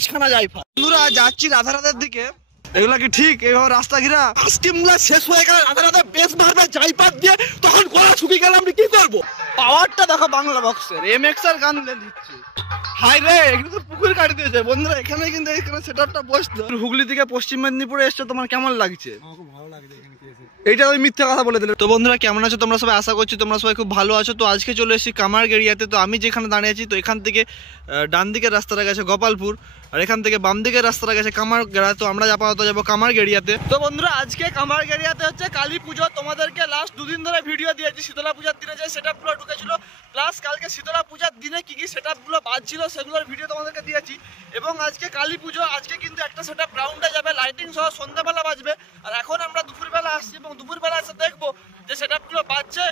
5খানা জায়ফার। বন্ধুরা যাচ্ছি রাধারাতের দিকে, এগুলা কি ঠিক এইভাবে রাস্তা ঘিরা? আইসক্রিমগুলা শেষ হয়ে গেল, রাধারাতে বেশ মারবে জায়ফার দিয়ে, তখন গলা শুকিয়ে গেল, আমি কি করবো? পাওয়ারটা দেখো বাংলা বক্সের, MX এর গান দিচ্ছে। হাই রে, এগুলো তো পুকুর কাটি দিয়েছে। বন্ধুরা এখানে কিন্তু এখানে সেটআপটা বসতো। হুগলি থেকে পশ্চিম মেদিনীপুরে এসছো, তোমার কেমন লাগছে? খুব ভালো লাগছে এখানে এসে। এইটা ওই মিথ্যা কথা বলে দিলে। তো বন্ধুরা কেমন আছো তোমরা সবাই? আশা করছি তোমরা সবাই খুব ভালো আছো। তো আজকে চলে এসেছি কামারগেড়িয়াতে। তো আমি যেখানে দাঁড়িয়ে আছি, তো এখান থেকে ডান দিকের রাস্তাটা গেছে গোপালপুর, আর এখান থেকে বাম দিকের রাস্তাটা গেছে কামারগেড়া। তো আমরা আপাতত যাবো কামারগেড়িয়াতে। তো বন্ধুরা আজকে কামারগেড়িয়াতে হচ্ছে কালী পুজো। তোমাদেরকে লাস্ট 2 দিন ধরে ভিডিও দিয়েছি। শীতলা পূজার দিনে যে সেটআপগুলো ঢুকেছিল, প্লাস কালকে শীতলা পূজার দিনে কি কি সেটআপগুলো বাজছিল সেগুলোর ভিডিও তোমাদেরকে দিয়েছি। এবং আজকে কালী পুজো, আজকে কিন্তু একটা সেটআপ গ্রাউন্ডে যাবে, লাইটিং সহ সন্ধ্যাবেলা বাজবে। আর এখন আমরা দুপুরবেলা আসছি এবং দুপুরবেলা এসে দেখবো যে সেটআপগুলো বাজছে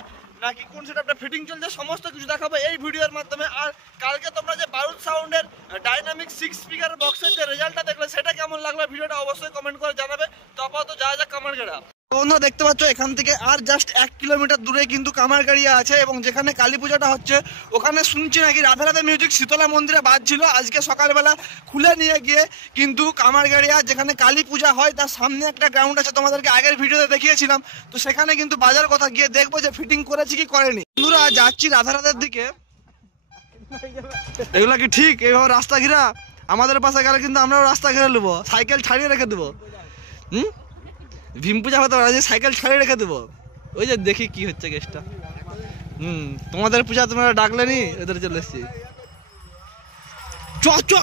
নাকি কোন সেটআপটা ফিটিং চলছে, সমস্ত কিছু দেখাবো এই ভিডিওর মাধ্যমে। আর কালকে তোমরা যে বারুদ সাউন্ডের ডাইনামিক 6 স্পিকার বক্সের যে রেজাল্টটা দেখলে, সেটা কেমন লাগলো ভিডিওটা অবশ্যই কমেন্ট করে জানাবে। তো আপাতত যা যা কামারগেড়া। বন্ধুরা দেখতে পাচ্ছ এখান থেকে আর জাস্ট 1 কিলোমিটার দূরে কিন্তু কামারগেড়িয়া আছে, এবং যেখানে কালী পূজাটা হচ্ছে ওখানে শুনছি নাকি রাধারাধা মিউজিক শীতলা মন্দিরে বাজছিল। আজকে সকালবেলা খুলে নিয়ে গিয়ে কিন্তু কামারগেড়িয়া যেখানে কালী পূজা হয় তার সামনে একটা গ্রাউন্ড আছে, তোমাদেরকে আগের ভিডিওতে দেখিয়েছিলাম। তো সেখানে কিন্তু বাজার কথা গিয়ে দেখবো যে ফিটিং করেছে কি করেনি। বন্ধুরা যাচ্ছি রাধারাধার দিকে, এগুলা কি ঠিক এইভাবে রাস্তা ঘিরা? আমাদের পাশে গেলে কিন্তু আমরাও রাস্তা ঘিরে নেবো, সাইকেল ছাড়িয়ে রেখে দেবো। ভীম পূজা হতে পারে, সাইকেল ছাড়িয়ে রেখে দেবো। ওই যে দেখি কি হচ্ছে কেসটা। তোমাদের পূজা তোমরা ডাকলেনি, এদের চলে এসছি।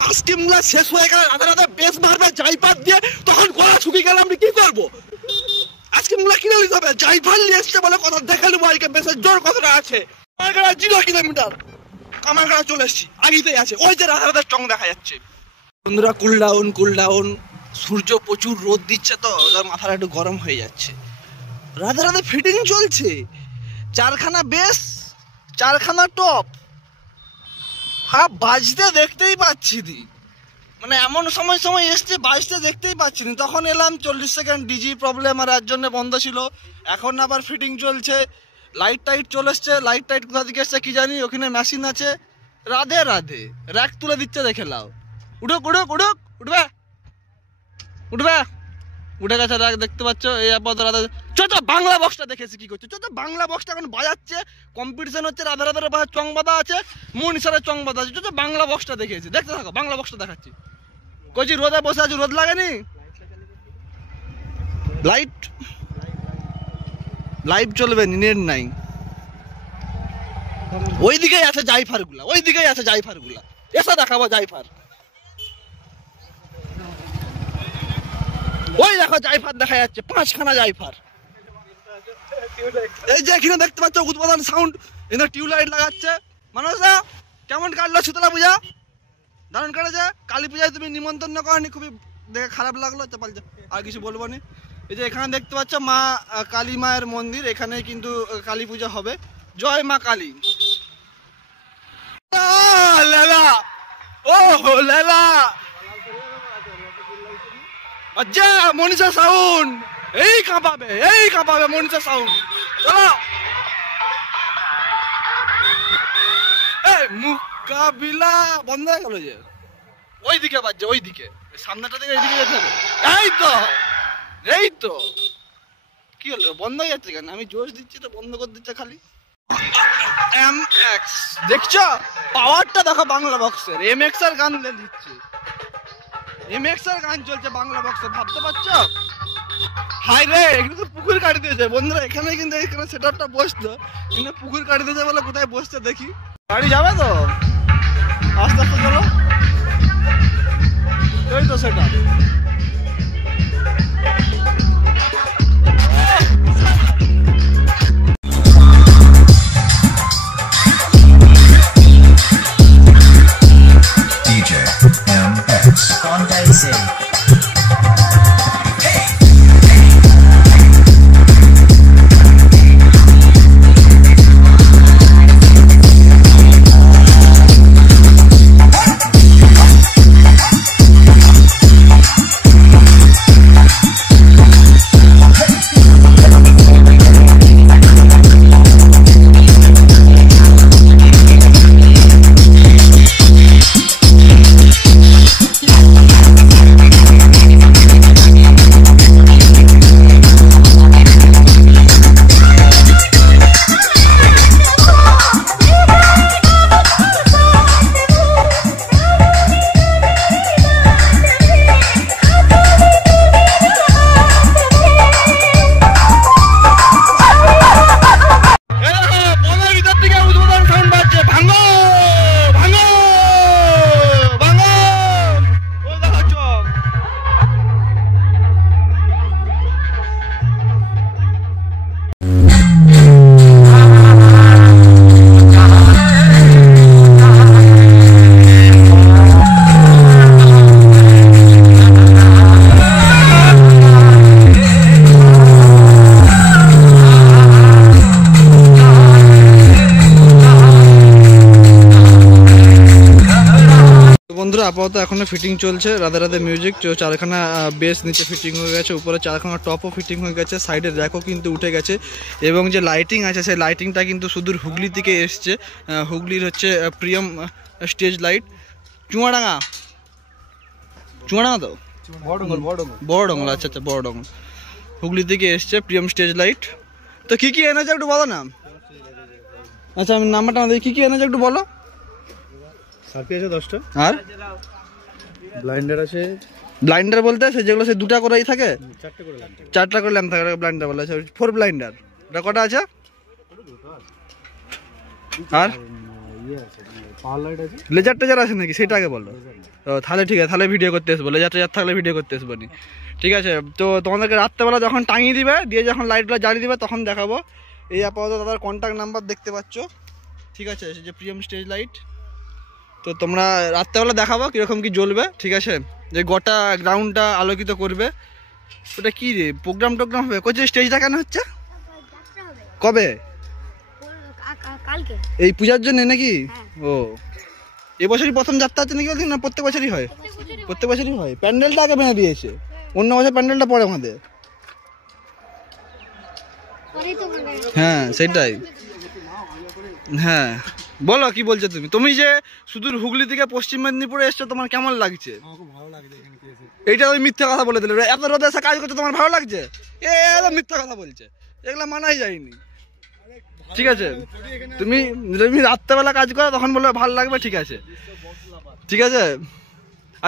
আইসক্রিমগুলা শেষ হয়ে গেল, রাধারাতে বেশ মারবে জায়ফার দিয়ে, তখন গলা শুকিয়ে গেল, আমি কি করবো? আইসক্রিমগুলা কিনে নিতে হবে, জায়ফার নিয়ে এসছে বলে কথা দেখে নেবো। আজকে বেশের জোর কথাটা আছে। কামারগেড়া 0 কিলোমিটার, কামারগেড়া চলে এসছি, আগেতেই আছে। ওই যে রাধারাতের চং দেখা যাচ্ছে। বন্ধুরা কুল ডাউন, সূর্য প্রচুর রোদ দিচ্ছে, তো ওদের মাথাটা একটু গরম হয়ে যাচ্ছে। রাধারাতে ফিটিং চলছে, 4খানা বেস, 4খানা টপ। হ্যাঁ বাজতে দেখতেই পাচ্ছি দি, মানে এমন সময় এসছে বাজতে দেখতেই পাচ্ছি না। তখন এলাম 40 সেকেন্ড ডিজি প্রবলেম, আর এর জন্য বন্ধ ছিল। এখন আবার ফিটিং চলছে, লাইট টাইট চলে এসছে। লাইট টাইট কোথা থেকে এসছে কি জানি, ওখানে মেশিন আছে। রাধে র্যাক তুলে দিচ্ছে, দেখে লাও। উঠবে উঠে গেছে র্যাক, দেখতে পাচ্ছ। এই আপাতত রাধা বাংলা বক্সটা দেখেছি কি করছে। বাংলা বক্সটা এখন বাজাচ্ছে, কম্পিটিশন হচ্ছে। রাধারাধার পাশে চং বাঁধা আছে, মনীষারের চং বাঁধা আছে। বাংলা বক্সটা দেখেছি, দেখতে থাকো। বাংলা বক্সটা দেখাচ্ছি। কইছি রোদে বসে আছি, রোদ লাগেনি। লাইভ চলবে, নেট নাই। ওইদিকেই আছে জায়ফার গুলা, এসে দেখাবো জায়ফার। ওই দেখো জায়ফার দেখা যাচ্ছে, 5খানা জায়ফার। এই যে এখানে দেখতে পাচ্ছ উদ্বোধন সাউন্ড, এখানে টিউবলাইট লাগাচ্ছে। মানুষরা কেমন কাটলো শীতলা পূজা? দারুণ কাটেছে। কালী পূজায় তুমি নিমন্ত্রণ করনি, খুবই দেখে খারাপ লাগলো। আর কিছু বলবো না। এই যে এখানে দেখতে পাচ্ছ মা কালী মায়ের মন্দির, এখানে কিন্তু কালী পূজা হবে। জয় মা কালী। আচ্ছা মনীষা সাউন্ড, এই কাঁপাবে মনীষা সাউন্ড। চলো মুকাবিলা বন্ধ হয়ে গেল যে, ওইদিকে বাজছে, ওইদিকে সামনেটা থেকে এইদিকে যেতে হবে। এই তো কি হলো, বন্ধ হয়ে যাচ্ছে কেন? আমি জোশ দিচ্ছি তো বন্ধ করে দিচ্ছে খালি। MX দেখছো, পাওয়ারটা দেখো বাংলা বক্সের, MX এর গান দিচ্ছে। MX এর গান চলছে বাংলা বক্সে, ভাবতে পারছো? হাই রে, এগুলো তো পুকুর কাটি দিয়েছে। বন্ধুরা এখানে কিন্তু এখানে সেটআপটা বসতো, কিন্তু পুকুর কাটি দিয়েছে বলে কোথায় বসতে দেখি। গাড়ি যাবে তো, আস্তে আস্তে চলো। এই তো সেটআপ। আপাতত এখনো ফিটিং চলছে। রাধে রাধে মিউজিক 4খানা বেস নিচে ফিটিং হয়ে গেছে, উপরে 4খানা টপও ফিটিং হয়ে গেছে, সাইডের র্যাকও কিন্তু উঠে গেছে এবং যে লাইটিং আছে সেই লাইটিংটা কিন্তু সুদূর হুগলি থেকে এসছে। হুগলির হচ্ছে প্রিয়ম স্টেজ লাইট, চুয়াডাঙ্গা তো বড়ডঙ্গল, আচ্ছা আচ্ছা বড়ডঙ্গল, হুগলি থেকে এসছে প্রিয়ম স্টেজ লাইট। তো কী কী এনেছে একটু বলো না। আচ্ছা আমি নাম্বারটা আমাদের কী কী এনেছে একটু বলো। সার্ফি আছে 10টা, আর ব্লাইন্ডার আছে। ব্লাইন্ডার বলতে সে যেগুলো সে 2টা করেই থাকে, 4টা করে ল্যাম্প থাকে, ব্লাইন্ডার বলে। 4 ব্লাইন্ডার। এটা কটা আছে? আর পাওয়ার লাইট আছে। লেজার টেজার আছে নাকি সেটা আগে বলো। তাহলে ঠিক আছে, তাহলে ভিডিও করতে আসবো। লেজার টেজার থাকলে ভিডিও করতে আসবো নি, ঠিক আছে। তো তোমাদেরকে রাত্রেবেলা যখন টাঙিয়ে দিবে, দিয়ে যখন লাইটগুলো জ্বালিয়ে দিবে তখন দেখাবো। এই আপাতত দাদার কন্ট্যাক্ট নাম্বার দেখতে পাচ্ছ, ঠিক আছে, যে প্রিয়ম স্টেজ লাইট। তো তোমরা রাত্রেবেলা দেখাবো কীরকম কি জ্বলবে, ঠিক আছে। যে গোটা গ্রাউন্ডটা আলোকিত করবে। ওটা কি রে, প্রোগ্রাম টোগ্রাম হবে? কোথায় স্টেজটা কেন হচ্ছে? কবে? এই পূজার জন্য নাকি? ও এবছরই প্রথম যাত্রা হচ্ছে নাকি বলছি? না প্রত্যেক বছরই হয়? প্রত্যেক বছরই হয়। প্যান্ডেলটা আগে বেঁধে দিয়েছে, অন্য বছর প্যান্ডেলটা পরে আমাদের। হ্যাঁ সেটাই। হ্যাঁ বলো কি বলছো তুমি? তুমি যে সুদূর হুগলি থেকে পশ্চিম মেদিনীপুরে এসছো, তোমার কেমন লাগছে? এইটা ওই মিথ্যা কথা বলে দিলে। এত রোদে এসে কাজ করছে, তোমার ভালো লাগছে? মিথ্যা কথা বলছে, এগুলো মানাই যায়নি, ঠিক আছে। তুমি রাত্রেবেলা কাজ করো তখন বলবে ভালো লাগবে, ঠিক আছে, ঠিক আছে।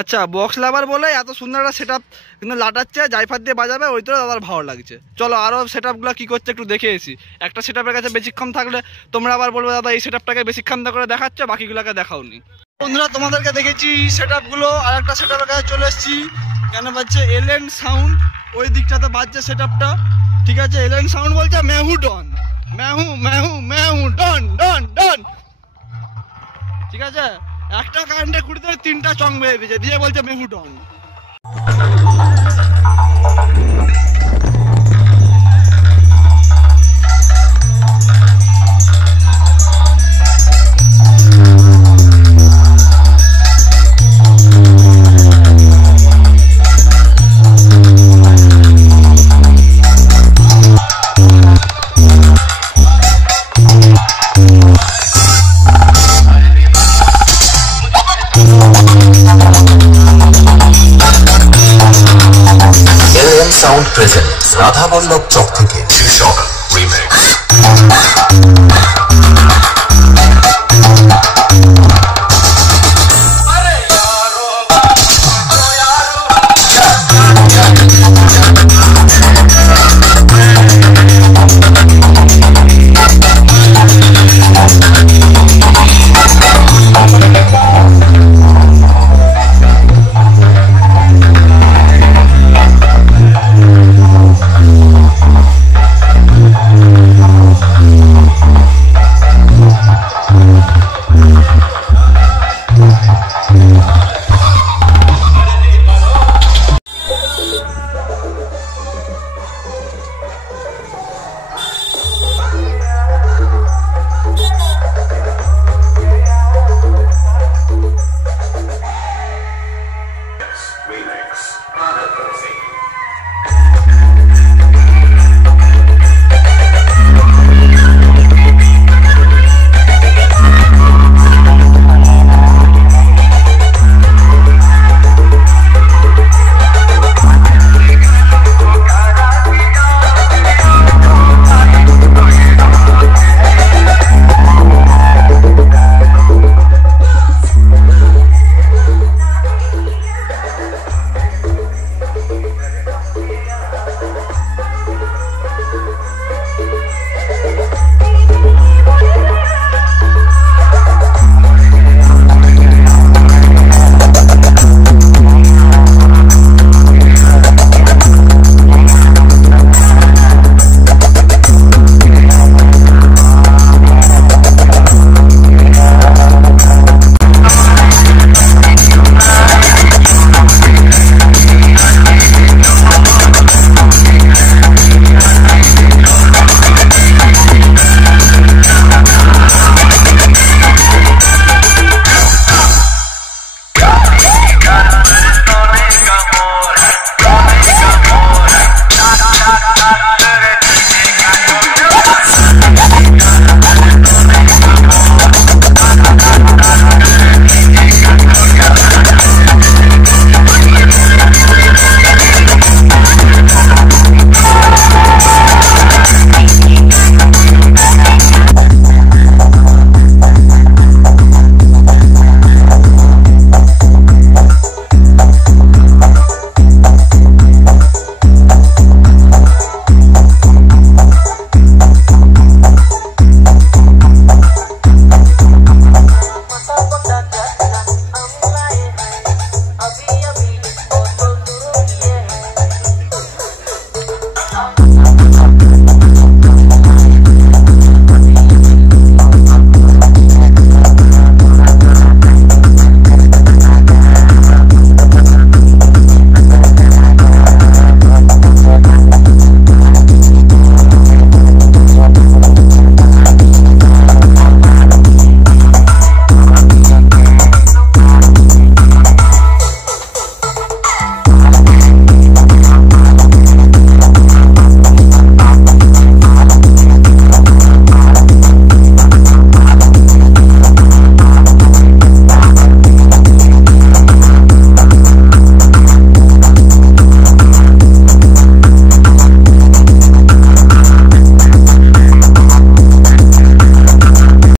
আচ্ছা বক্স লাভার বলে এত সুন্দর একটা সেট আপ কিন্তু লাটাচ্ছে, জাইফার দিয়ে বাজাবে, ওই তো দাদার ভালো লাগছে। চলো আরও সেট আপগুলো কী করছে একটু দেখে এসি। একটা সেট আপের কাছে বেশিক্ষণ থাকলে তোমরা আবার বলবে দাদা এই সেট আপটাকে বেশিক্ষণ করে দেখাচ্ছ, বাকিগুলোকে দেখাওনি। বন্ধুরা তোমাদেরকে দেখেছি সেট আপগুলো, আর একটা সেট আপের কাছে চলে এসেছি। কেন বাজছে এলেন সাউন্ড, ওই দিকটাতে বাজছে সেট আপটা, ঠিক আছে। এলেন সাউন্ড বলছে মেহু ডন, মেহু মেহু মেহু ডন ডন ডন, ঠিক আছে। একটা কারেন্টে খুঁড়িতে 3টা চং বেয়ে দিয়েছে, দিয়ে বলছে মেহু ডন। সাউন্ড প্রেজেন্ট রাধা বল্লভ চক থেকে শীর্ষক রিমিক্স।